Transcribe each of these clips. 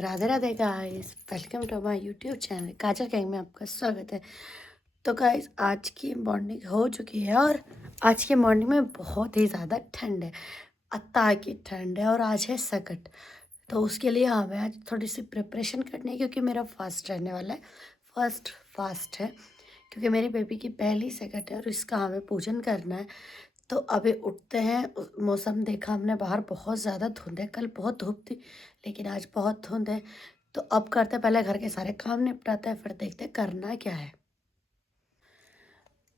Radhe Radhe guys, welcome to my YouTube channel Kajal gang में आपका स्वागत है। तो गाइस आज की मॉर्निंग हो चुकी है और आज की मॉर्निंग में बहुत ही ज़्यादा ठंड है, अत्ता की ठंड है और आज है सकट। तो उसके लिए हमें आज थोड़ी सी प्रिपरेशन करनी है क्योंकि मेरा फास्ट रहने वाला है। फर्स्ट फास्ट है क्योंकि मेरी बेबी की पहली सकट है और इसका हमें पूजन करना है। तो अभी उठते हैं, मौसम देखा हमने बाहर बहुत ज़्यादा धुंध है, कल बहुत धूप थी लेकिन आज बहुत धुंध है। तो अब करते हैं, पहले घर के सारे काम निपटाते हैं फिर देखते हैं करना क्या है।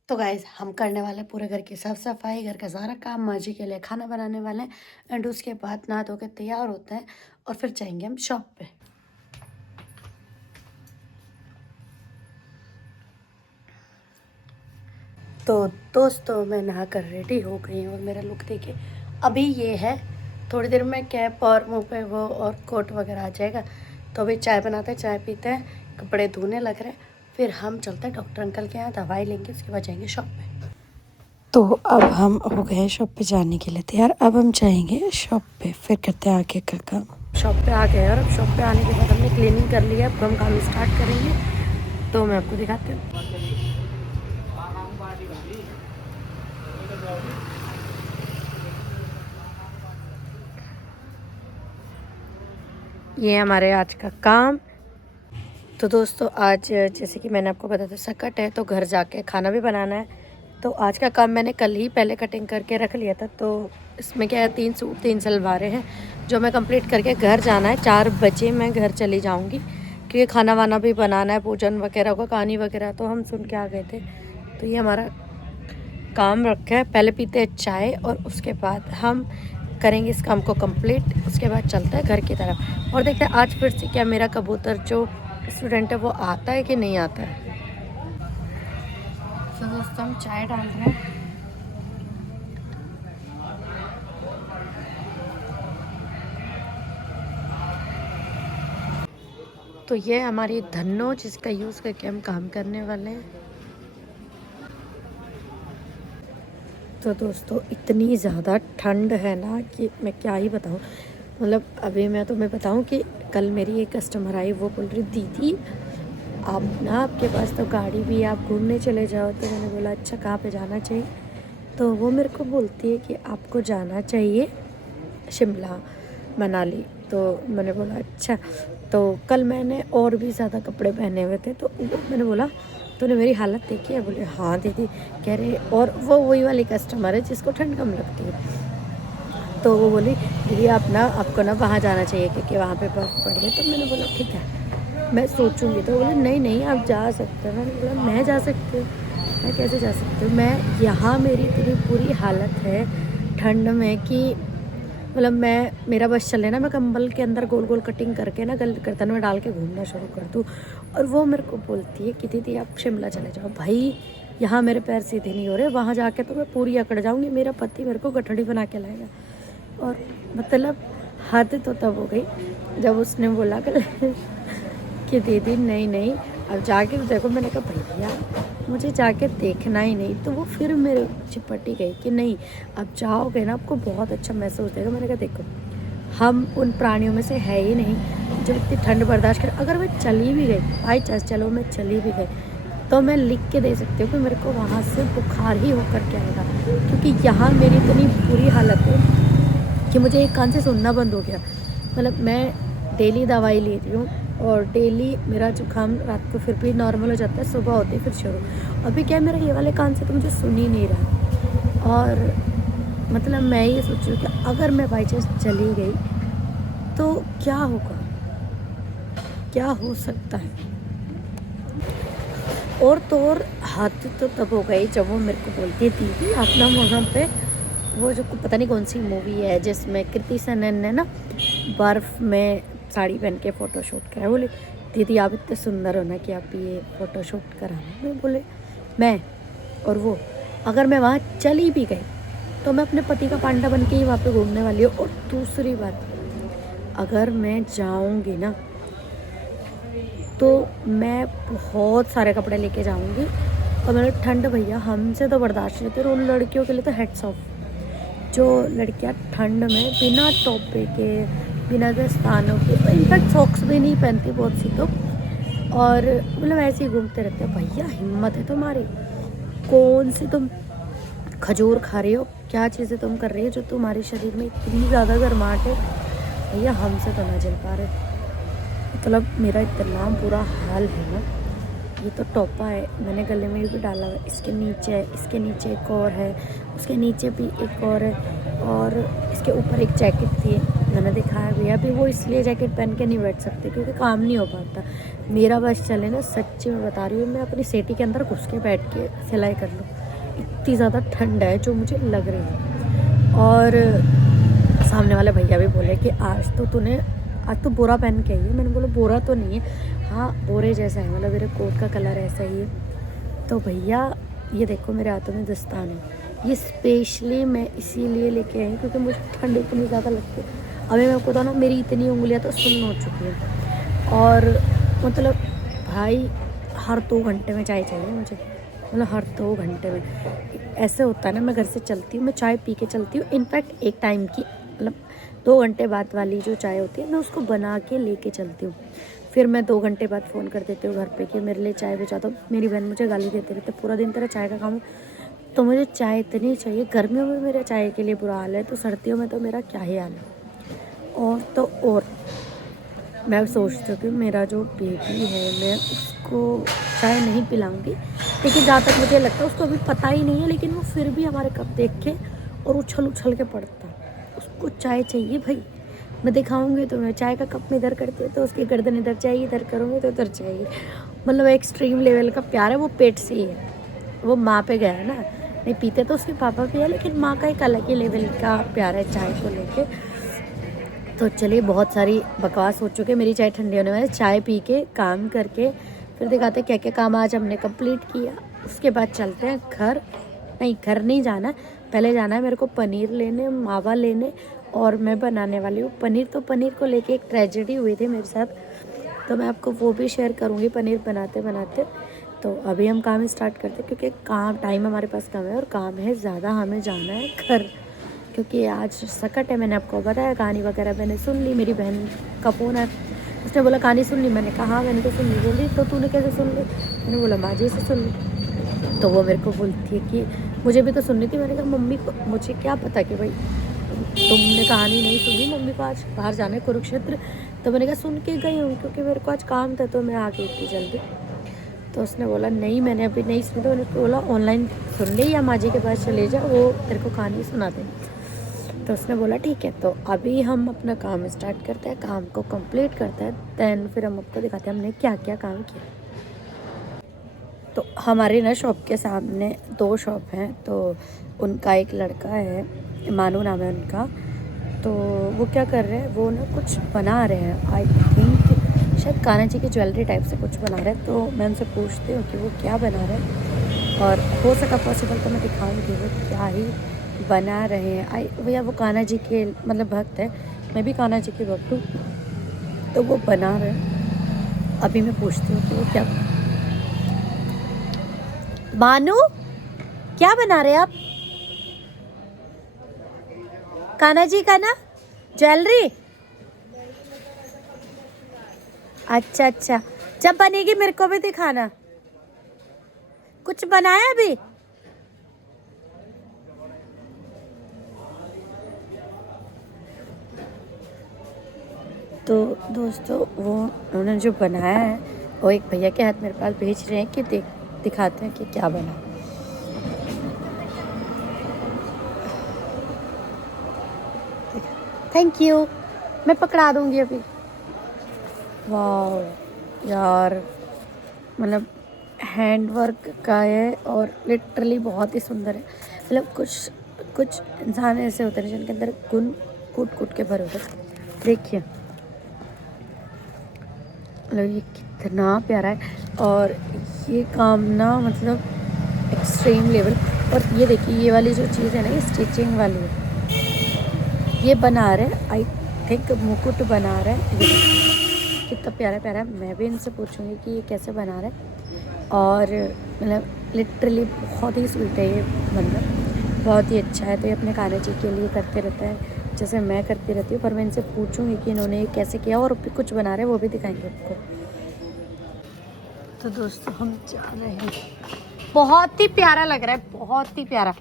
तो गाइज हम करने वाले पूरे घर की साफ सफाई, घर का सारा काम, माँ जी के लिए खाना बनाने वाले हैं एंड उसके बाद नहा धो के तैयार होते हैं और फिर जाएंगे हम शॉप पे। तो दोस्तों मैं नहा कर रेडी हो गई हूँ और मेरा लुक देखिए अभी ये है। थोड़ी देर में कैप और मुंह पे वो और कोट वगैरह आ जाएगा। तो अभी चाय बनाते हैं, चाय पीते हैं, कपड़े धोने लग रहे हैं, फिर हम चलते हैं डॉक्टर अंकल के यहाँ, दवाई लेंगे, उसके बाद जाएंगे शॉप पे। तो अब हम हो गए शॉप पे जाने के लिए तैयार। अब हम जाएंगे शॉप पे, फिर करते हैं आगे का काम। शॉप पे आ गए और अब शॉप पे आने के बाद हमने क्लीनिंग कर लिया, अब हम काम स्टार्ट करेंगे। तो मैं आपको दिखाती हूँ। ये हमारे आज का काम। तो दोस्तों आज जैसे कि मैंने आपको बताया था सकट है तो घर जाके खाना भी बनाना है। तो आज का काम मैंने कल ही पहले कटिंग करके रख लिया था। तो इसमें क्या है, 3 सूट 3 सलवारें हैं जो मैं कंप्लीट करके घर जाना है। 4 बजे मैं घर चली जाऊंगी क्योंकि खाना वाना भी बनाना है, पूजन वगैरह का, कहानी वगैरह तो हम सुन के आ गए थे। तो ये हमारा काम रखा है। पहले पीते हैं चाय और उसके बाद हम करेंगे इस काम को कंप्लीट, उसके बाद चलता है घर की तरफ और देखते हैं आज फिर से क्या मेरा कबूतर जो स्टूडेंट है वो आता है कि नहीं आता है। तो दोस्तों हम चाय डाल रहे हैं। तो ये हमारी धन्नो जिसका यूज़ करके हम काम करने वाले हैं। तो दोस्तों इतनी ज़्यादा ठंड है ना कि मैं क्या ही बताऊँ। मतलब अभी मैं तुम्हें बताऊँ कि कल मेरी एक कस्टमर आई, वो बोल रही दीदी आप ना, आपके पास तो गाड़ी भी है, आप घूमने चले जाओ। तो मैंने बोला अच्छा कहाँ पे जाना चाहिए। तो वो मेरे को बोलती है कि आपको जाना चाहिए शिमला मनाली। तो मैंने बोला अच्छा। तो कल मैंने और भी ज़्यादा कपड़े पहने हुए थे तो मैंने बोला तूने मेरी हालत देखी है? बोले हाँ दीदी। कह रहे और वो वही वाली कस्टमर है जिसको ठंड कम लगती है। तो वो बोली दीदी आप ना, आपको ना वहाँ जाना चाहिए क्योंकि वहाँ पे बर्फ़ पड़ी है। तो मैंने बोला ठीक है मैं सोचूंगी। तो बोले नहीं नहीं आप जा सकते हो। मैंने बोला मैं जा सकती हूँ? मैं कैसे जा सकती हूँ? मैं यहाँ, मेरी इतनी बुरी हालत है ठंड में कि मतलब मेरा बस चले ना, मैं कंबल के अंदर गोल गोल कटिंग करके ना गर्दन में डाल के घूमना शुरू कर दूँ। और वो मेरे को बोलती है कि दीदी आप शिमला चले जाओ। भाई यहाँ मेरे पैर सीधे नहीं हो रहे, वहाँ जाके तो मैं पूरी अकड़ जाऊँगी, मेरा पति मेरे को गठड़ी बना के लाएगा। और मतलब हद तो तब हो गई जब उसने बोला कि दीदी नहीं नहीं अब जाके देखो। मैंने कहा भैया मुझे जाके देखना ही नहीं। तो वो फिर मेरे चिपटी गई कि नहीं अब जाओगे ना आपको बहुत अच्छा महसूस देगा। मैंने कहा देखो हम उन प्राणियों में से है ही नहीं जो इतनी ठंड बर्दाश्त करे। अगर मैं चली भी गई, बाई चांस चलो मैं चली भी गई, तो मैं लिख के दे सकती हूँ कि मेरे को वहाँ से बुखार ही होकर के आएगा। क्योंकि यहाँ मेरी इतनी बुरी हालत है कि मुझे एक कान से सुनना बंद हो गया। मतलब मैं डेली दवाई लेती हूँ और डेली मेरा जुकाम रात को फिर भी नॉर्मल हो जाता है, सुबह होती है फिर शुरू। अभी क्या है मेरा ये वाले कान से तो मुझे सुन ही नहीं रहा। और मतलब मैं ये सोच रही हूँ कि अगर मैं बाई चांस चली गई तो क्या होगा, क्या हो सकता है। और तो और हद तो तब हो गई जब वो मेरे को बोलती है दीदी आप ना वहाँ पे, वो जो पता नहीं कौन सी मूवी है जिसमें कृति सनन ने ना बर्फ़ में साड़ी पहन के फ़ोटोशूट करा। बोले दीदी आप इतने सुंदर हो ना कि आप ये फ़ोटोशूट कराना। मैं बोले मैं और वो, अगर मैं वहाँ चली भी गई तो मैं अपने पति का पांडा बन के ही वहाँ पे घूमने वाली हूँ। और दूसरी बात, अगर मैं जाऊँगी ना तो मैं बहुत सारे कपड़े लेके जाऊँगी। और मेरा ठंड भैया हमसे तो बर्दाश्त नहीं होती। और उन लड़कियों के लिए तो हेड्स ऑफ जो लड़कियां ठंड में बिना टोपे के, बिना दस्तानों के, इनफैक्ट सॉक्स भी नहीं पहनती बहुत सी तो, और मतलब ऐसे ही घूमते रहते हैं। भैया हिम्मत है तुम्हारी, कौन सी तुम खजूर खा रही हो, क्या चीज़ें तुम कर रही हो जो तुम्हारे शरीर में इतनी ज़्यादा गर्माहट है। भैया हमसे तो ना झेल पा रहे, मतलब मेरा इतना बुरा हाल है ना। ये तो टोपा है, मैंने गले में भी डाला हुआ है, इसके नीचे है, इसके नीचे एक और है, उसके नीचे भी एक और है, और इसके ऊपर एक जैकेट थी, मैंने दिखाया भी। अभी वो इसलिए जैकेट पहन के नहीं बैठ सकते क्योंकि काम नहीं हो पाता। मेरा बस चले ना, सच्ची में बता रही हूँ, मैं अपनी सेटी के अंदर घुस के बैठ के सिलाई कर लूँ, इतनी ज़्यादा ठंड है जो मुझे लग रही है। और सामने वाले भैया भी बोले कि आज तो बोरा पहन के आई है। मैंने बोला बोरा तो नहीं है, हाँ बोरे जैसा है, मतलब मेरे कोट का कलर ऐसा ही है। तो भैया ये देखो मेरे हाथों में दस्तान है, ये स्पेशली मैं इसीलिए लेके आई क्योंकि मुझे ठंड इतनी ज़्यादा लगती है। अभी मैं आपको बताऊँ ना, मेरी इतनी उंगलियाँ तो सुन्न हो चुकी हैं, और मतलब भाई हर 2 घंटे में चाय चाहिए मुझे, मतलब हर 2 घंटे में। ऐसे होता है ना, मैं घर से चलती हूँ, मैं चाय पी के चलती हूँ, इनफैक्ट एक टाइम की, मतलब 2 घंटे बाद वाली जो चाय होती है मैं उसको बना के लेके चलती हूँ। फिर मैं 2 घंटे बाद फ़ोन कर देती हूँ घर पे कि मेरे लिए चाय भिजवा दो। मेरी बहन मुझे गाली देते रहते, पूरा दिन तेरा चाय का काम। तो मुझे चाय इतनी चाहिए, गर्मियों में मेरे चाय के लिए बुरा हाल है, तो सर्दियों में तो मेरा क्या ही हाल है। और मैं सोचती हूँ कि मेरा जो बेबी है मैं उसको चाय नहीं पिलाऊंगी, लेकिन जहाँ तक मुझे लगता है उसको अभी पता ही नहीं है, लेकिन वो फिर भी हमारे कप देख के और उछल के पड़ता है, उसको चाय चाहिए भाई। मैं दिखाऊंगी तो मैं चाय का कप में इधर करती हूँ तो उसकी गर्दन इधर चाहिए, इधर करूँगी तो इधर चाहिए। मतलब एक्सट्रीम लेवल का प्यार है, वो पेट से ही है, वो माँ पे गया है ना। नहीं पीते तो उसके पापा भी है, लेकिन माँ का एक अलग ही लेवल का प्यार है चाय को लेके। तो चलिए, बहुत सारी बकवास हो चुके, मेरी चाय ठंडी होने वाली। चाय पी के काम करके फिर दिखाते क्या क्या काम आज हमने कंप्लीट किया। उसके बाद चलते हैं घर। नहीं, घर नहीं जाना, पहले जाना है मेरे को पनीर लेने, मावा लेने, और मैं बनाने वाली हूँ पनीर। तो पनीर को लेके एक ट्रेजेडी हुई थी मेरे साथ, तो मैं आपको वो भी शेयर करूँगी पनीर बनाते बनाते। तो अभी हम काम स्टार्ट करते क्योंकि काम टाइम हमारे पास कम है और काम है ज़्यादा, हमें जाना है घर क्योंकि आज सकट है। मैंने आपको बताया, कहानी वगैरह मैंने सुन ली। मेरी बहन का फ़ोन है, उसने बोला कहानी सुन ली। मैंने कहा मैंने तो सुन ली। बोली तो तूने कैसे सुन ली? मैंने बोला माँ जी से सुन ली। तो वो मेरे को बोलती है कि मुझे भी तो सुननी थी। मैंने कहा मम्मी को मुझे क्या पता कि भाई तुमने कहानी नहीं सुनी, मम्मी को आज बाहर जाना है कुरुक्षेत्र। तो मैंने कहा सुन के गई हूँ क्योंकि मेरे को आज काम था तो मैं आ गई इतनी जल्दी। तो उसने बोला नहीं मैंने अभी नहीं सुनी। तो मैंने बोला ऑनलाइन सुन ले या माँ जी के पास चले जा, वो तेरे को कहानी सुना दें। तो उसने बोला ठीक है। तो अभी हम अपना काम स्टार्ट करते हैं, काम को कंप्लीट करते हैं, दैन फिर हम आपको दिखाते हैं हमने क्या क्या काम किया। तो हमारे ना शॉप के सामने 2 शॉप हैं, तो उनका एक लड़का है, मानू नाम है उनका। तो वो क्या कर रहे हैं, वो ना कुछ बना रहे हैं, आई थिंक शायद कान्हा जी की ज्वेलरी टाइप से कुछ बना रहे हैं। तो मैं उनसे पूछती हूँ कि वो क्या बना रहे हैं, और हो सका पॉसिबल तो मैं दिखाऊँगी वो क्या ही बना रहे हैं। भैया वो कान्हा जी के मतलब भक्त है, मैं भी कान्हा जी की भक्त हूँ। तो वो बना रहे हैं, अभी मैं पूछती हूँ कि वो क्या। मानू क्या बना रहे हैं आप? कान्हा जी का ना ज्वेलरी? अच्छा अच्छा, जब बनेगी मेरे को भी दिखाना। कुछ बनाया अभी? तो दोस्तों वो उन्होंने जो बनाया है वो एक भैया के हाथ मेरे पास भेज रहे हैं कि दिखाते हैं कि क्या बना। थैंक यू, मैं पकड़ा दूंगी अभी। वाह यार, मतलब हैंड वर्क का है और लिटरली बहुत ही सुंदर है। मतलब कुछ इंसान ऐसे होते हैं जिनके अंदर गुण कूट के भरे होते हैं। देखिए मतलब ये कितना प्यारा है, और ये काम ना मतलब एक्सट्रीम लेवल। और ये देखिए ये वाली जो चीज़ है ना, ये स्टिचिंग वाली है, ये बना रहे हैं, आई थिंक मुकुट बना रहे हैं। ये कितना प्यारा प्यारा है। मैं भी इनसे पूछूंगी कि ये कैसे बना रहे हैं। और मतलब लिटरली बहुत ही स्वीट है ये बंदा, बहुत ही अच्छा है। तो ये अपने कान्हा जी के लिए करते रहता है, जैसे मैं करती रहती हूँ, पर मैं इनसे पूछूंगी कि इन्होंने ये कैसे किया और भी कुछ बना रहे हैं वो भी दिखाएंगे आपको। तो दोस्तों हम जा रहे हैं, बहुत ही प्यारा लग रहा है, बहुत ही प्यारा।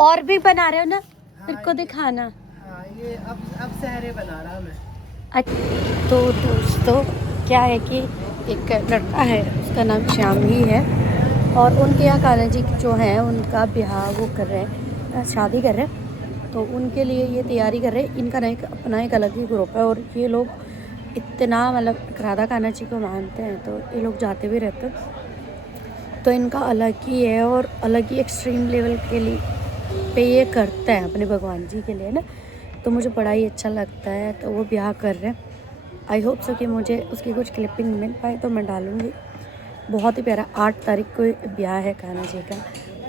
और भी बना रहे हो ना? मेरे को दिखाना। हाँ, ये अब सहरे बना रहा मैं। अच्छा तो दोस्तों क्या है कि एक लड़का है, उसका नाम श्याम ही है, और उनके यहाँ कान्हा जी जो हैं उनका ब्याह वो कर रहे हैं, शादी कर रहे हैं, तो उनके लिए ये तैयारी कर रहे हैं। इनका ना एक अपना एक अलग ही ग्रुप है, और ये लोग इतना मतलब राधा कान्हा जी को मानते हैं, तो ये लोग जाते भी रहते हैं। तो इनका अलग ही है, और अलग ही एक्सट्रीम लेवल के लिए पे ये करते हैं अपने भगवान जी के लिए ना, तो मुझे बड़ा ही अच्छा लगता है। तो वो ब्याह कर रहे हैं, आई होप सो कि मुझे उसकी कुछ क्लिपिंग मिल पाए तो मैं डालूँगी। बहुत ही प्यारा, 8 तारीख को ब्याह है कान्हा जी का,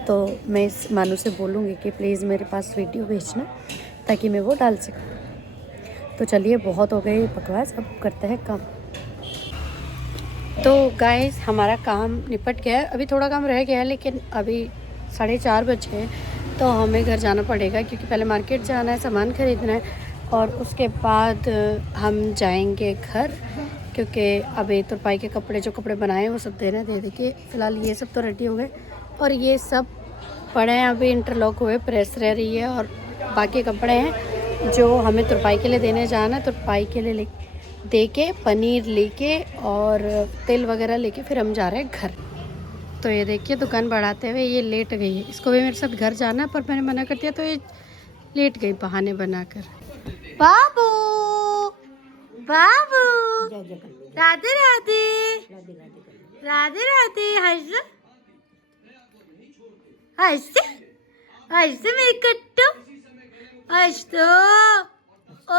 तो मैं इस मानू से बोलूँगी कि प्लीज़ मेरे पास वीडियो भेजना ताकि मैं वो डाल सकूँ। तो चलिए बहुत हो गए बकवास, अब करते हैं काम। तो गाइस हमारा काम निपट गया है, अभी थोड़ा काम रह गया है, लेकिन अभी 4:30 बजे हैं, तो हमें घर जाना पड़ेगा क्योंकि पहले मार्केट जाना है, सामान ख़रीदना है, और उसके बाद हम जाएंगे घर, क्योंकि अभी तुरपाई के कपड़े जो कपड़े बनाए हैं वो सब देने दे के फ़िलहाल ये सब तो रेडी हो गए, और ये सब पड़े हैं अभी इंटरलॉक हुए, प्रेस रह रही है, और बाकी कपड़े हैं जो हमें तुरपाई के लिए देने जाना है। तुरपाई के लिए दे के पनीर लेके और तेल वगैरह लेके फिर हम जा रहे हैं घर। तो ये देखिए दुकान बढ़ाते हुए ये लेट गई है, इसको भी मेरे साथ घर जाना है, पर मैंने मना कर दिया तो ये लेट गई बहाने बनाकर। बाबू बाबू राधे राधे राधे राधे, हंस हंस हंस मेरे कट्टू, हंस तो ओ।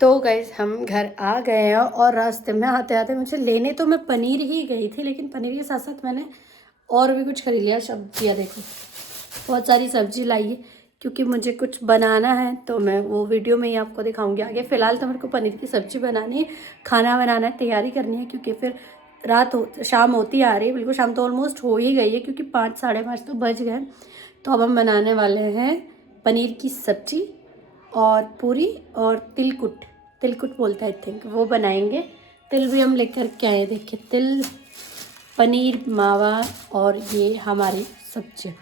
तो गाइस हम घर आ गए हैं, और रास्ते में आते आते मुझे लेने तो मैं पनीर ही गई थी, लेकिन पनीर के साथ साथ मैंने और भी कुछ खरीद लिया। सब्जियाँ देखो, बहुत सारी सब्जी लाई है, क्योंकि मुझे कुछ बनाना है, तो मैं वो वीडियो में ही आपको दिखाऊंगी आगे। फ़िलहाल तो मेरे को पनीर की सब्ज़ी बनानी है, खाना बनाना है, तैयारी करनी है, क्योंकि फिर शाम होती आ रही है, बिल्कुल शाम तो ऑलमोस्ट हो ही गई है, क्योंकि 5 साढ़े 5 तो बज गए। तो अब हम बनाने वाले हैं पनीर की सब्ज़ी और पूरी और तिलकुट बोलता है आई थिंक, वो बनाएंगे। तिल भी हम लेकर के आए, देखिए तिल, पनीर, मावा और ये हमारी सब्जी।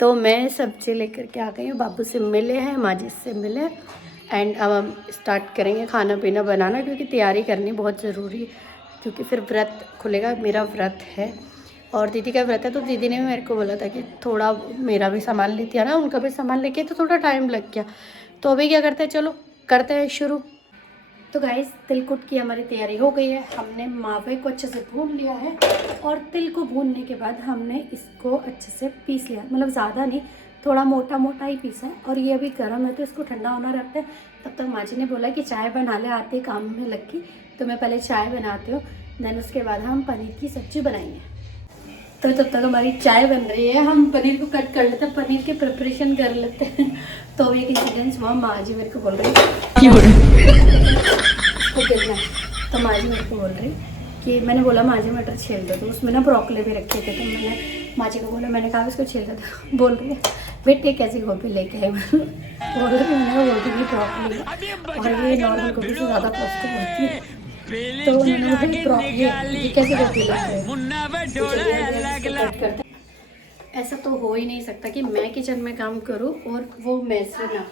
तो मैं सब्जी लेकर के आ गई हूँ, बाबू से मिले हैं, माजिद से मिले, एंड अब हम स्टार्ट करेंगे खाना पीना बनाना, क्योंकि तैयारी करनी बहुत ज़रूरी है, क्योंकि फिर व्रत खुलेगा। मेरा व्रत है और दीदी का व्रत है, तो दीदी ने भी मेरे को बोला था कि थोड़ा मेरा भी सामान लेती है ना, उनका भी सामान लेके, तो थोड़ा टाइम लग गया। तो अभी क्या करते हैं, चलो करते हैं शुरू। तो गाइस तिलकुट की हमारी तैयारी हो गई है, हमने मावे को अच्छे से भून लिया है, और तिल को भूनने के बाद हमने इसको अच्छे से पीस लिया, मतलब ज़्यादा नहीं, थोड़ा मोटा मोटा ही पीसा है। और ये अभी गर्म है तो इसको ठंडा होना रखते हैं। तब तक माँ जी ने बोला कि चाय बना ले, आते काम में लग की, तो मैं पहले चाय बनाती हूँ, देन उसके बाद हम पनीर की सब्ज़ी बनाएंगे। तो जब तक हमारी चाय बन रही है हम पनीर को कट कर लेते हैं, पनीर के प्रिपरेशन कर लेते हैं। तो एक इंसिडेंस हुआ, माँ जी मेरे को बोल रही तो माँ जी मेरे को बोल रही कि मैंने बोला माँ जी मटर छील दो, तो उसमें ना ब्रोकली भी रखे थे, तो मैंने माँ जी को बोला, मैंने कहा इसको छील दो। बोल रही है बेटे कैसी गोभी लेके आए, बोल रही मैंने गोभी की ब्रोकली, और ये नॉर्मल गोभी से ज़्यादा कॉस्ट होती है, तो उन्होंने मुझे ब्रोकली कैसे गोभी लेके आए। ऐसा तो हो ही नहीं सकता कि मैं किचन में काम करूं और वो मैसी ना,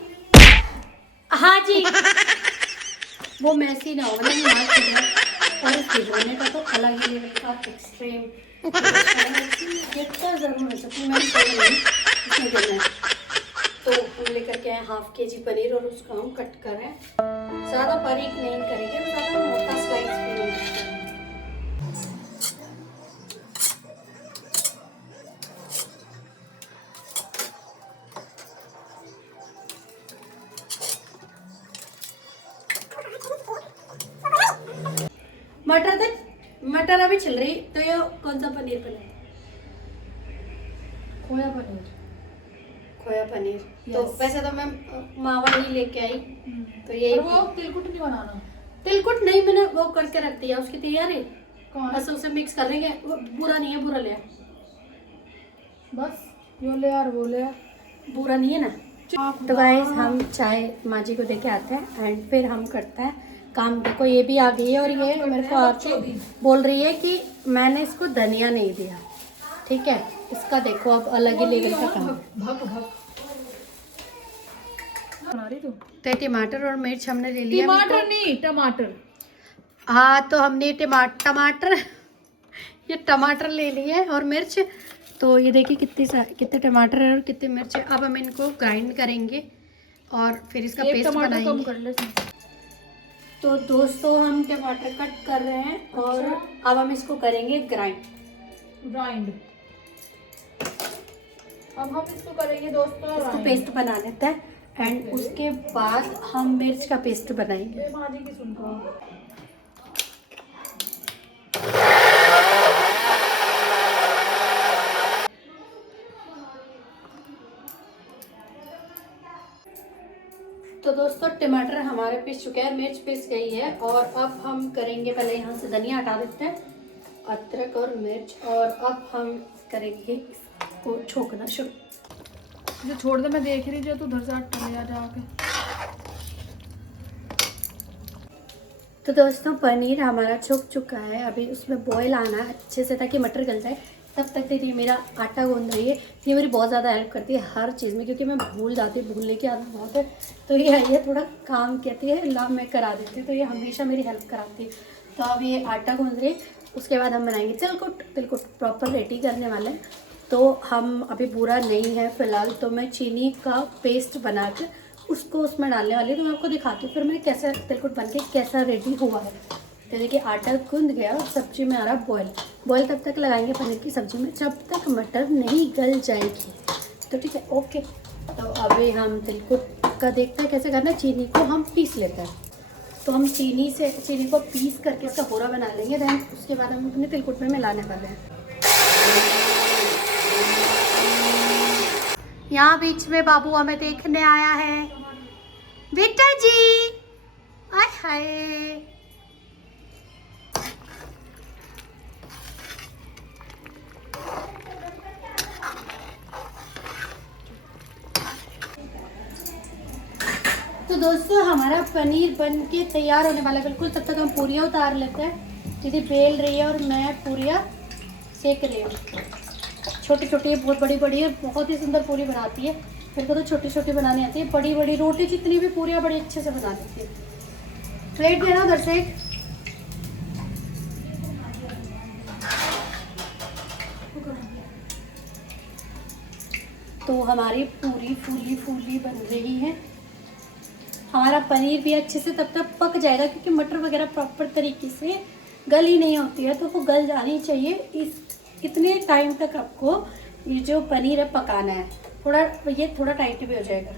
हाँ जी वो मैसी ना हो, मतलब और भिगोने का तो अलग ही लेवल का एक्सट्रीम कितना ज़रूर है, सबको मैं इसमें देना है। तो हम लेकर के आए 1/2 kg पनीर, और उसको हम कट करें, ज़्यादा बारीक नहीं करेंगे, ज़्यादा मोटा स्लाइस भी नहीं करेंगे। मटर अभी चल रही, तो ये कौन सा पनीर बनाए, खोया पनीर। तो वैसे तो मैं मावा ही लेके आई, तो यही वो तिलकुट नहीं बनाना, तिलकुट नहीं, मैंने वो करके रख दिया उसकी तैयारी, बस उसे मिक्स कर लेंगे, वो बुरा नहीं है, बुरा ले बस यो ले यार वो ले यार। बुरा नहीं है ना। तो गाइस हम चाय माँ जी को दे के आते हैं एंड फिर हम करते हैं काम। देखो ये भी आ गई है और ये मेरे को आके बोल रही है कि मैंने इसको धनिया नहीं दिया। ठीक है, इसका देखो अब अलग ही लेवल का काम। भग भग बना रही तू? तो टमाटर और मिर्च हमने ले लिया। टमाटर नहीं, टमाटर। हाँ तो हमने टमाटर ये टमाटर ले लिए और मिर्च। तो ये देखिए कितने टमाटर है और कितने मिर्च है। अब हम इनको ग्राइंड करेंगे और फिर इसका पेस्ट बनाएंगे। कम कर ले। तो दोस्तों हम टमाटर कट कर रहे हैं और अब हम इसको करेंगे ग्राइंड। अब हम इसको करेंगे दोस्तों, इसको पेस्ट बना लेते हैं एंड उसके बाद हम मिर्च का पेस्ट बनाएंगे। भाजी की सुनको। तो दोस्तों टमाटर हमारे पीस चुके हैं, मिर्च पीस गई है और अब हम करेंगे, पहले यहाँ से धनिया हटा देते हैं, अदरक और मिर्च, और अब हम करेंगे इसको छोकना शुरू। जो छोड़ दे, मैं देख रही जो तू उधर से हट ले जाके। तो दोस्तों पनीर हमारा छुक चुका है, अभी उसमें बॉयल आना है अच्छे से ताकि मटर गल जाए। तब तक दीदी मेरा आटा गूंद रही है। ये मेरी बहुत ज़्यादा हेल्प करती है हर चीज़ में, क्योंकि मैं भूल जाती हूँ, भूलने की आदत बहुत है। तो ये थोड़ा काम कहती है ला मैं करा देती हूँ, तो ये हमेशा मेरी हेल्प कराती है। तो अब ये आटा गूंद रही, उसके बाद हम बनाएंगे तिलकुट प्रॉपर रेडी करने वाले हैं। तो हम अभी बुरा नहीं है फ़िलहाल, तो मैं चीनी का पेस्ट बना के उसको उसमें डालने वाली हूँ। तो मैं आपको दिखाती हूँ फिर मैं कैसा तिलकुट बन के कैसा रेडी हुआ है। तो देखिए आटा गूंद गया और सब्जी में आ रहा बॉयल तब तक लगाएंगे पनीर की सब्जी में जब तक मटर नहीं गल जाएगी। तो ठीक है, ओके। तो अभी हम तिलकुट का देखते हैं कैसे करना है। चीनी को हम पीस लेते हैं। तो हम चीनी को पीस करके इसका बोरा बना लेंगे, देन उसके बाद हम अपने तिलकुट में मिलाने वाले हैं। यहाँ बीच में बाबू हमें देखने आया है। बेटा जी आय हाय। तो दोस्तों हमारा पनीर बन के तैयार होने वाला है बिल्कुल। तब तक हम पूरियाँ उतार लेते हैं। दीदी बेल रही है और मैं पूरियाँ सेक रही हूँ। छोटी छोटी है, बहुत बड़ी बड़ी है, बहुत ही सुंदर पूरी बनाती है। मेरे को तो छोटी छोटी बनानी आती है, बड़ी बड़ी रोटी जितनी भी पूरियाँ बड़ी अच्छे से बना देती है। प्लेट देना उधर से। तो हमारी पूरी फूली बन रही है। हमारा पनीर भी अच्छे से तब तक पक जाएगा, क्योंकि मटर वगैरह प्रॉपर तरीके से गल ही नहीं होती है, तो वो गल जानी चाहिए। इतने टाइम तक आपको ये जो पनीर है पकाना है। थोड़ा टाइट भी हो जाएगा।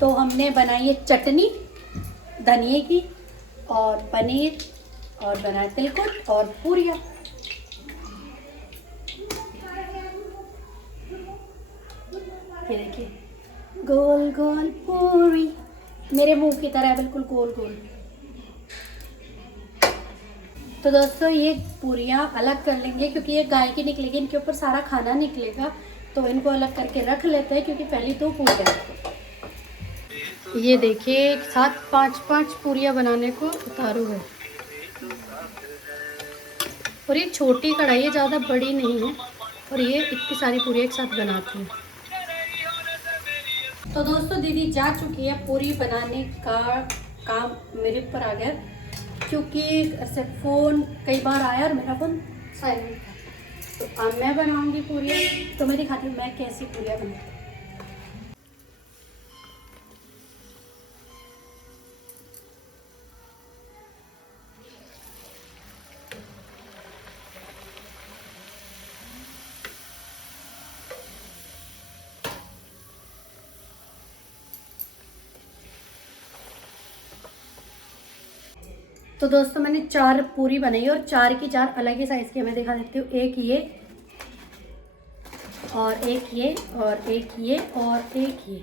तो हमने बनाई है चटनी धनिए की और पनीर, और बनाया तिलकुट और पूरियाँ। ये देखिए गोल गोल पूरी, मेरे मुंह की तरह है बिल्कुल गोल गोल। तो दोस्तों ये पूरियाँ अलग कर लेंगे, क्योंकि ये गाय की निकलेगी, इनके ऊपर सारा खाना निकलेगा। तो इनको अलग करके रख लेते हैं, क्योंकि पहले तो फूट है। ये देखिए एक साथ 5-5 पूरियाँ बनाने को उतारू है। और ये छोटी कढ़ाई है, ज़्यादा बड़ी नहीं है, और ये इतनी सारी पूरियाँ एक साथ बनाती है। तो दोस्तों दीदी जा चुकी है, पूरी बनाने का काम मेरे ऊपर आ गया, क्योंकि ऐसे फ़ोन कई बार आया और मेरा फ़ोन साइलेंट था। तो अब मैं बनाऊंगी पूरियाँ। तो मैं दिखाती हूँ मैं कैसी पूरियाँ बनाती हूँ। तो दोस्तों मैंने 4 पूरी बनाई और 4 की 4 अलग ही साइज़ की मैं दिखा देती हूँ। एक ये और एक ये और एक ये और एक ये,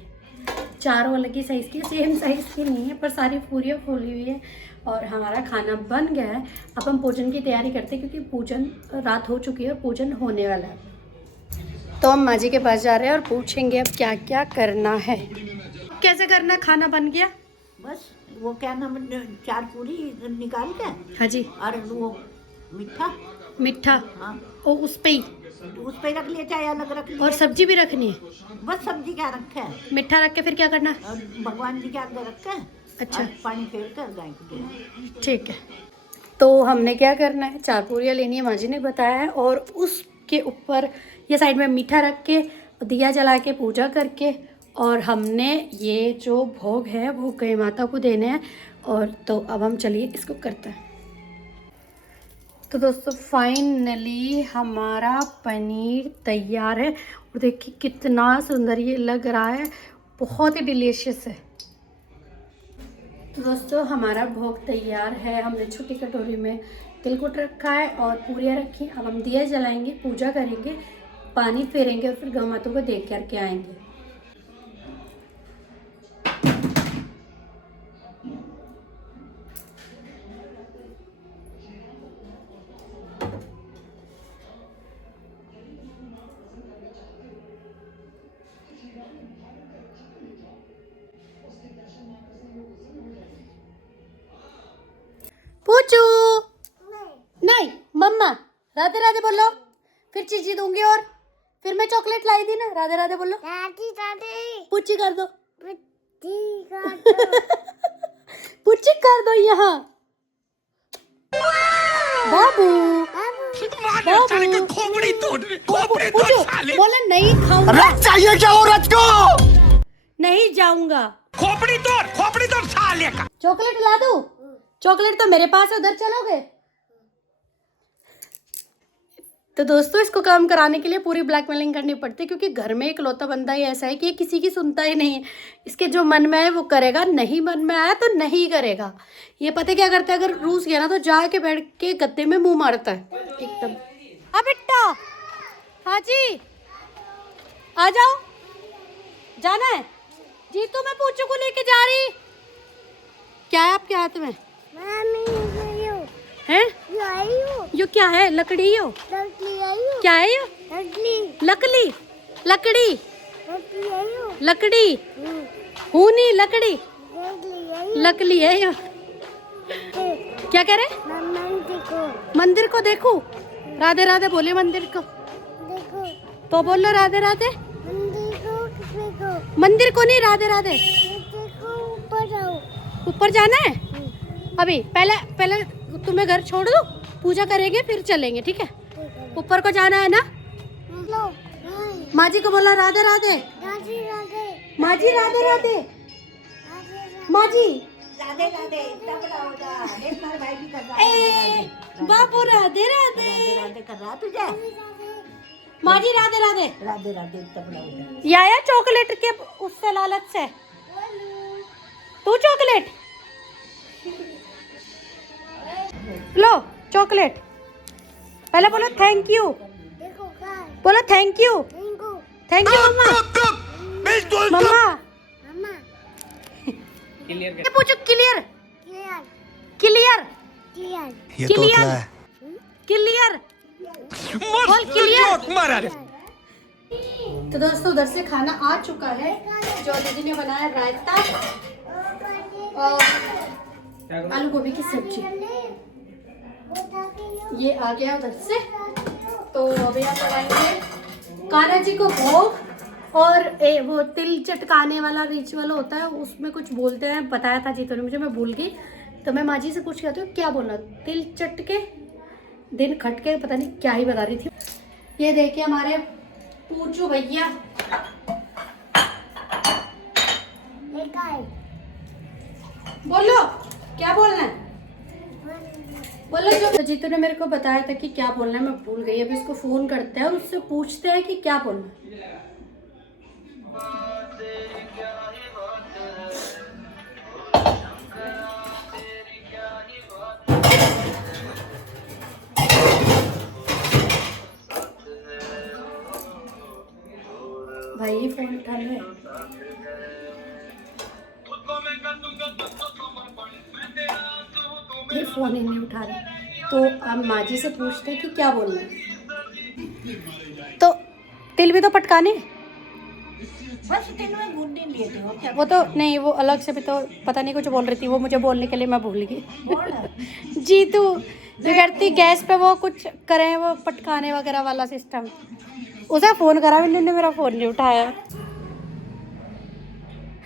चारों अलग ही साइज़ की, सेम साइज़ की नहीं है, पर सारी पूरियाँ फूली हुई है। और हमारा खाना बन गया है। अब हम पूजन की तैयारी करते हैं क्योंकि पूजन रात हो चुकी है और पूजन होने वाला है। तो हम माँ जी के पास जा रहे हैं और पूछेंगे अब क्या क्या करना है। कैसे करना, खाना बन गया? बस वो क्या नाम, 4 पूरी निकाल के, हाँ जी। और वो मीठा, मीठा हाँ और उस पे ही, उस पे रख लिया, चाहे अलग रख लिया। और सब्जी भी रखनी है? बस सब्जी क्या रखे है, मीठा रख के फिर क्या करना? और भगवान जी के आगे रखे। अच्छा। और पानी फेर कर गाय को देना। ठीक है। तो हमने क्या करना है, 4 पूरियाँ लेनी है, माँ जी ने बताया है, और उसके ऊपर ये साइड में मीठा रख के, दिया जला के, पूजा करके, और हमने ये जो भोग है वो गौ माता को देने हैं। और तो अब हम चलिए इसको करते हैं। तो दोस्तों फाइनली हमारा पनीर तैयार है, और देखिए कितना सुंदर ये लग रहा है, बहुत ही डिलीशियस है। तो दोस्तों हमारा भोग तैयार है। हमने छोटी कटोरी में तिलकुट रखा है और पूरियाँ रखी। अब हम दिया जलाएंगे, पूजा करेंगे, पानी फेरेंगे और फिर गौ माता को देख करके आएंगे। पूछू नहीं, मम्मा राधे राधे बोलो, फिर चीजी दूंगी। और फिर मैं चॉकलेट लाई थी ना, राधे राधे बोलो। दादी दादी पूछी कर दो, बुद्धि का तो पूछी कर दो यहाँ। बाबू बाबू खोपड़ी तोड़ पूछो, बोला नहीं खाऊंगा, चाहिए क्या औरत को? नहीं जाऊंगा। खोपड़ी तोड़ साले का। चॉकलेट ला दूं? चॉकलेट तो मेरे पास है, उधर चलोगे? तो दोस्तों इसको काम कराने के लिए पूरी ब्लैकमेलिंग करनी पड़ती है, क्योंकि घर में इकलौता बंदा ही ऐसा है कि ये किसी की सुनता ही नहीं है। इसके जो मन में है वो करेगा, नहीं मन में आया तो नहीं करेगा। ये पता क्या करता है, अगर रूस गया ना तो जाके बैठ के गद्दे में मुंह मारता है एकदम। अब बेटा, हाँ जी आ जाओ, जाना है जी? तो मैं पूछू को लेके जा रही। क्या है आपके हाथ में? मम्मी यो है यो यो क्या है? लकड़ी हो? लकड़ी आयो क्या है यो? लकड़ी लकड़ी, लकड़ी, लकड़ी आयो लकड़ी, हूनी लकड़ी, लकड़ी आयो लकड़ी है यो। क्या कह रहे? मम्मी देखो मंदिर को देखो, राधे राधे बोले मंदिर को। देखो तो बोलो राधे राधे। मंदिर को देखो मंदिर को नहीं, राधे राधे। देखो ऊपर जाओ ऊपर जाना है अभी? पहले तुम्हें घर छोड़ दो, पूजा करेंगे फिर चलेंगे, ठीक है? ऊपर को जाना है ना? लो माँ जी को बोला राधे राधे। दादी दादी माँ जी राधे राधे। माँ जी राधे राधे, तबला हो जा। देख मेरा भाई भी कर रहा है। ए बाबू राधे राधे। राधे राधे कर रहा तुझे। माँ जी राधे राधे। राधे राधे, तबला हो जा। ये आया चॉकलेट के उससे लालच से। तू चॉकलेट लो, चॉकलेट। पहले बोलो थैंक यू, देखो काय बोलो थैंक यू, देखो थैंक यू मम्मा। मम्मा मम्मा ये पूछो क्लियर, क्लियर क्लियर, क्लियर ये तो क्या क्लियर, है? क्लियर, बोल क्लियर। मारा रे। तो दोस्तों उधर से खाना आ चुका है, जो दीदी ने बनाया रायता और आलू गोभी की सब्जी, ये आ गया उधर से। तो अभी हम बनाएंगे कान्हा जी को भोग, और वो तिल चटकाने वाला रिचुअल होता है, उसमें कुछ बोलते हैं, बताया था जी तो मुझे, मैं भूल गई। तो मैं माँ जी से पूछ के आती हूँ क्या बोलना, तिल चटके दिन खटके, पता नहीं क्या ही बता रही थी। ये देखिए हमारे पूछू भैया, बोलो क्या बोलना है, बोलो। जो जीतू ने मेरे को बताया था कि क्या बोलना है, मैं भूल गई। अभी इसको फोन करते हैं और उससे पूछते हैं कि क्या बोलना है। भाई फोन उठा ले। ये फ़ोन ही नहीं उठा रहे। तो अब माँ जी से पूछते हैं कि क्या बोलना है। तो तिल भी तो पटकाने, बस तेल में भून नहीं लिए थे, और क्या वो तो नहीं, वो अलग से भी तो पता नहीं कुछ बोल रही थी, वो मुझे बोलने के लिए मैं भूल गई। बोल। जी तू जो करती गैस पे वो कुछ करें, वो पटकाने वगैरह वाला सिस्टम। उसे फ़ोन करा मैंने, मेरा फ़ोन नहीं उठाया।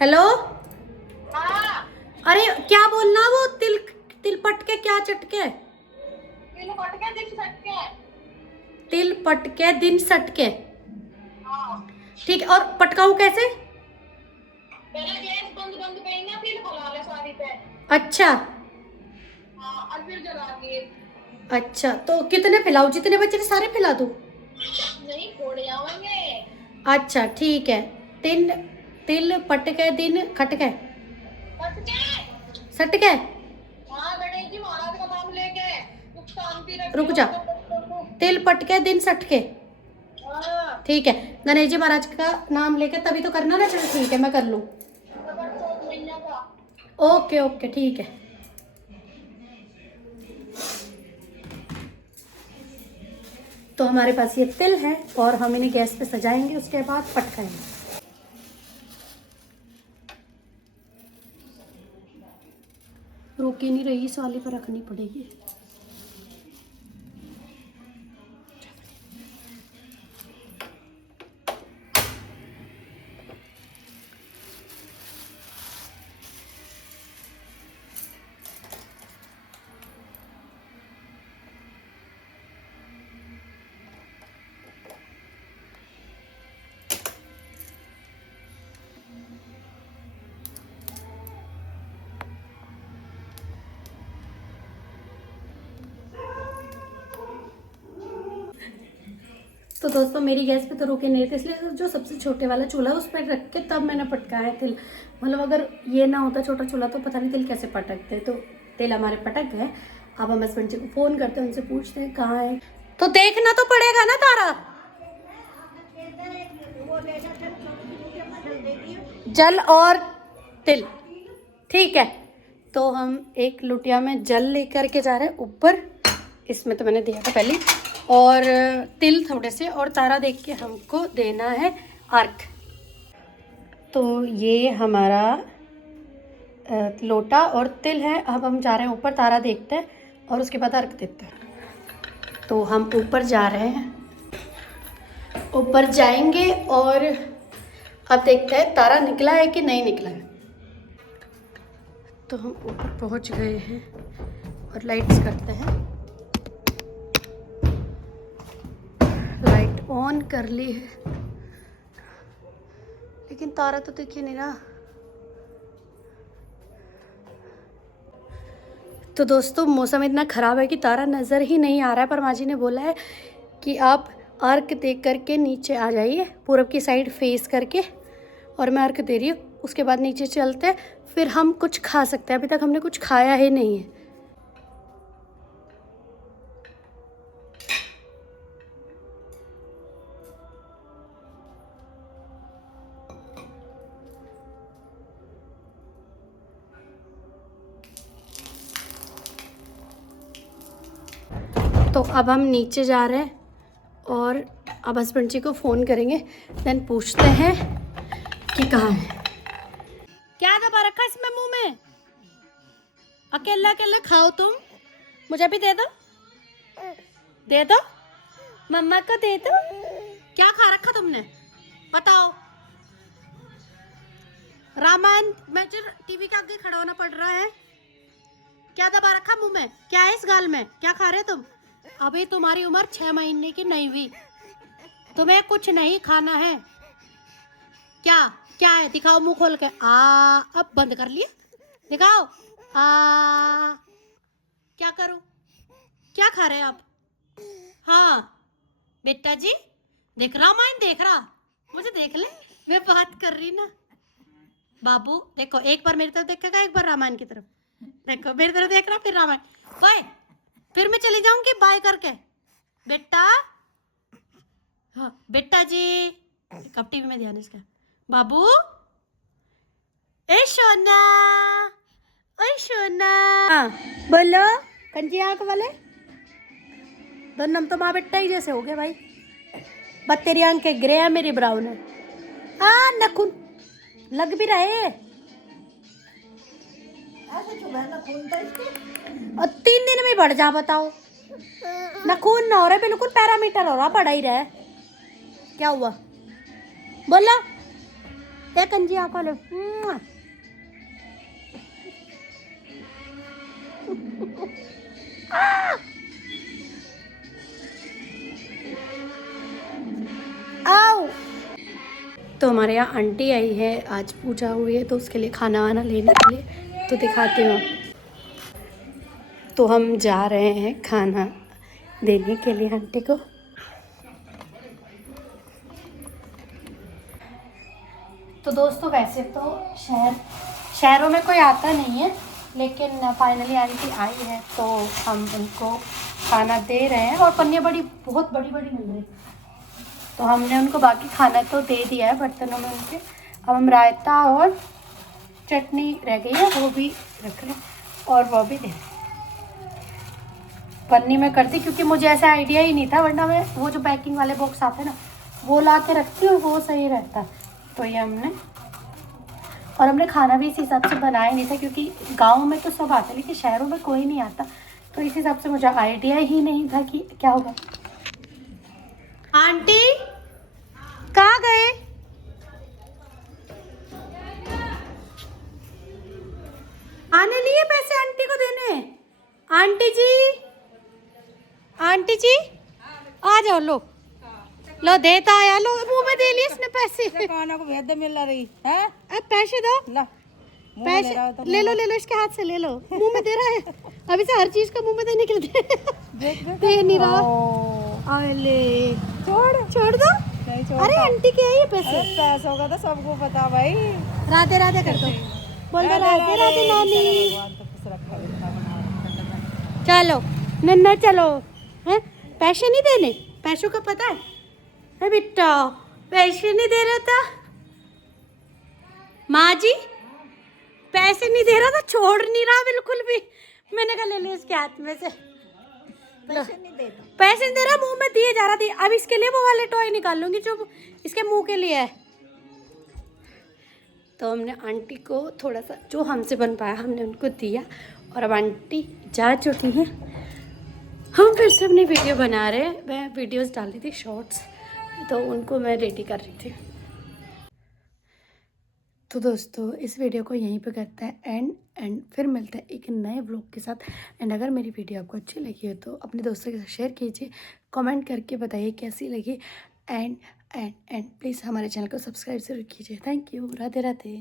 हेलो, अरे क्या बोलना, वो तिल तिल पटके क्या चटके, तिल पटके दिन सटके, ठीक है। और पटकाऊं कैसे? पहले गैस बंद बंद करेंगे फिर बुला ले सारी पे। अच्छा और फिर जला दिए। अच्छा, तो कितने फैलाऊं, जितने बच्चे सारे फैला दूं? नहीं फोड़ जाएंगे। अच्छा ठीक है। तिल तिल पटके दिन खटके बच के। सटके। हाँ गणेश जी महाराज का नाम लेके सुख शांति रखिए। रुक जा, तिल पटके दिन सटके, हाँ ठीक है। गणेश जी महाराज का नाम लेके तभी तो करना ना। चलो ठीक है, मैं कर लूँ। मैया का। ओके ओके ठीक है। तो हमारे पास ये तिल है और हम इन्हें गैस पे सजाएंगे, उसके बाद पटकाएंगे। रुक ही नहीं रही, इस वाली पर रखनी पड़ेगी। तो दोस्तों मेरी गैस पे तो रुके नहीं थे, इसलिए जो सबसे छोटे वाला चूल्हा उस पर रख के तब मैंने पटकाया तिल। मतलब अगर ये ना होता छोटा चूल्हा तो पता नहीं तिल कैसे पटकते। तो तिल हमारे पटक गए। अब हम हस्बैंड जी को फ़ोन करते हैं, उनसे पूछते हैं कहाँ है। तो देखना तो पड़ेगा ना तारा, जल और तिल, ठीक है। तो हम एक लुटिया में जल लेकर के जा रहे हैं ऊपर, इसमें तो मैंने दिया था पहले, और तिल थोड़े से, और तारा देख के हमको देना है अर्घ। तो ये हमारा लोटा और तिल है। अब हम जा रहे हैं ऊपर, तारा देखते हैं और उसके बाद अर्घ देते हैं। तो हम ऊपर जा रहे हैं, ऊपर जाएंगे और अब देखते हैं तारा निकला है कि नहीं निकला है। तो हम ऊपर पहुंच गए हैं और लाइट्स करते हैं। लाइट ऑन कर ली है, लेकिन तारा तो दिखे नहीं रहा। तो दोस्तों मौसम इतना ख़राब है कि तारा नज़र ही नहीं आ रहा है, पर माँ जी ने बोला है कि आप अर्घ देख करके नीचे आ जाइए, पूरब की साइड फेस करके, और मैं अर्घ दे रही हूँ। उसके बाद नीचे चलते हैं, फिर हम कुछ खा सकते हैं। अभी तक हमने कुछ खाया ही नहीं है। तो अब हम नीचे जा रहे हैं और अब हस्बैंड जी को फ़ोन करेंगे, देन पूछते हैं कि कहाँ है। क्या दबा रखा इसमें मुंह में? अकेला अकेला खाओ तुम, मुझे भी दे दो, दे दो, मम्मा को दे दो। क्या खा रखा तुमने बताओ? रामायण में जो टीवी के आगे खड़ा होना पड़ रहा है। क्या दबा रखा मुंह में? क्या है इस गाल में? क्या खा रहे तुम? अभी तुम्हारी उम्र 6 महीने की नहीं हुई, तुम्हें कुछ नहीं खाना है। क्या क्या है? दिखाओ मुंह खोल के। अब बंद कर लिए, दिखाओ। क्या करूं? क्या खा रहे हैं आप? हाँ बेटा जी, देख रहा मैं, देख रहा, मुझे देख ले, मैं बात कर रही ना। बाबू देखो, एक बार मेरी तरफ देखेगा, एक बार रामायण की तरफ देखो, मेरी तरफ देख रहा, फिर रामायण। बाय, फिर मैं चली जाऊंगी बाय करके। बेटा, हाँ बेटा जी, कब टीवी में ध्यान इसका। बाबू, ए सोना, ओए सोना बोलो कंजी आंख वाले दोनों हम तो माँ बेटा ही जैसे हो गए भाई। बस तेरी आंखें ग्रे है मेरी ब्राउन है। नखून लग भी रहे ऐसे चुभे ना खून तो इसके। और 3 दिन में बढ़ जा बताओ। नखून ना हो रहा बिल्कुल पैरामीटर हो रहा पड़ा ही रहे। क्या हुआ बोलो एक कंजी आंख वाले। आओ तो हमारे यहाँ आंटी आई है, आज पूजा हुई है तो उसके लिए खाना वाना लेने के लिए, तो दिखाती हूँ। तो हम जा रहे हैं खाना देने के लिए आंटी को। तो दोस्तों वैसे तो शहरों में कोई आता नहीं है, लेकिन फाइनली आंटी आई है तो हम उनको खाना दे रहे हैं। और पन्नियाँ बहुत बड़ी बड़ी मिल रही, तो हमने उनको बाकी खाना तो दे दिया है बर्तनों में उनके। अब हम रायता और चटनी रह गई है वो भी रख लें और वो भी दे दें। पन्नी में करती क्योंकि मुझे ऐसा आइडिया ही नहीं था, वरना मैं वो जो पैकिंग वाले बॉक्स आते हैं ना वो ला के रखती हूँ, वो सही रहता। तो ये हमने खाना भी इस हिसाब से बनाया नहीं था क्योंकि गाँव में तो सब आते हैं लेकिन शहरों में कोई नहीं आता, तो इस हिसाब से मुझे आइडिया ही नहीं था कि क्या होगा। आंटी कहाँ गए? आने नहीं है पैसे आंटी को देने। आंटी जी आ जाओ, लो देता आया, लो मुंह में दे लिए इसने पैसे। काना को भेद दे मिल रही है। अब पैसे दो, पैसे ले लो इसके हाथ से ले लो। मुंह में दे रहा है, अभी से हर चीज का मुंह में देने के लिए दे नहीं रहा। अले छोड़ दो। अरे आंटी के है ये पैसे? पैसों का तो सबको पता भाई। राधे राधे कर दो, बोल दो राधे राधे नानी। चलो नन्ना चलो, हैं पैसे नहीं देने? पैसों का पता है बेटा, पैसे नहीं दे रहा था माँ जी, पैसे नहीं दे रहा था, छोड़ नहीं रहा बिल्कुल भी। मैंने कहा ले लो इसके हाथ में से। पैसे नहीं दे रहा, मुंह में दिए जा रहा थी। अब इसके लिए वो वाले टॉय निकाल लूंगी जो इसके मुंह के लिए है। तो हमने आंटी को थोड़ा सा जो हमसे बन पाया हमने उनको दिया, और अब आंटी जा चुकी हैं। हम फिर से अपनी वीडियो बना रहे हैं। मैं वीडियोस डाल रही थी शॉर्ट्स, तो उनको मैं रेडी कर रही थी। तो दोस्तों इस वीडियो को यहीं पे करते हैं एंड फिर मिलते हैं एक नए व्लॉग के साथ। एंड अगर मेरी वीडियो आपको अच्छी लगी हो तो अपने दोस्तों के साथ शेयर कीजिए, कमेंट करके बताइए कैसी लगी। एंड प्लीज़ हमारे चैनल को सब्सक्राइब ज़रूर कीजिए। Thank you. राधे राधे।